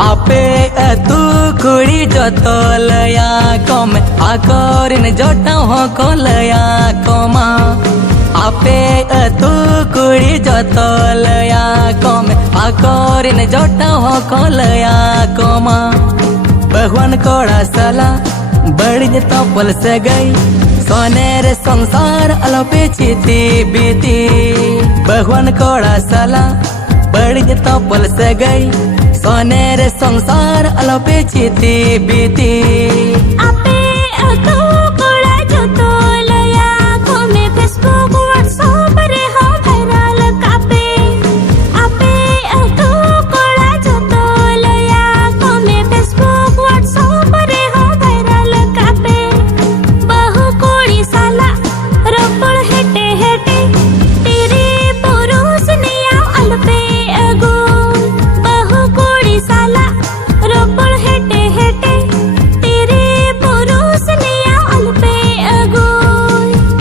आपे तू कुड़ी जतलया कम आकरिन जटा हो कलया कमा आपे तू कुड़ी जतलया कम आकरिन जटा हो कलया कमा भगवान कोड़ा सला बड़ी तपल से गई सोनेर संसार अलोपे चिती बीती भगवान कोड़ा सला बड़ी तपल से गई सोनेर संसार अलोपे चिती बीती।